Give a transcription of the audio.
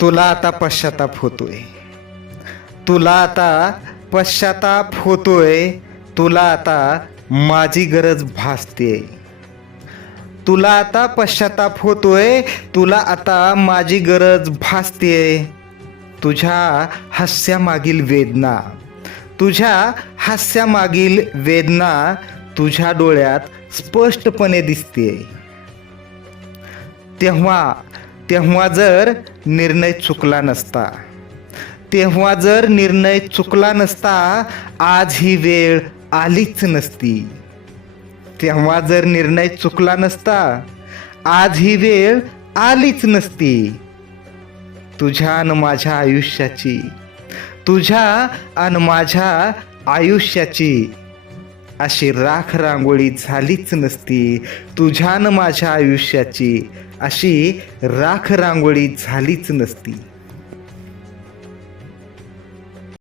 तुला आता पश्चाताप होतोय. तुला आता पश्चाताप होतोय. तुला आता माझी गरज भासते. तुला आता पश्चाताप होतोय. तुला आता माझी गरज भासते. तुझ्या हास्यामागील वेदना तुझ्या हास्यामागील वेदना तुझ्या डोळ्यात स्पष्टपणे दिसते. तेव्हा तेव्हा जर निर्णय चुकला नसता तेव्हा जर निर्णय चुकला नसता आज ही वेळ आलीच नसती. तेव्हा जर निर्णय चुकला नसता आज ही वेळ आलीच नसती. तुझ्या आणि माझ्या आयुष्याची तुझ्या आणि माझ्या आयुष्याची अशी राख रांगोळी झालीच नसती तुझ्या माझ्या आयुष्याची. अशी राख रांगोळी झालीच नसती.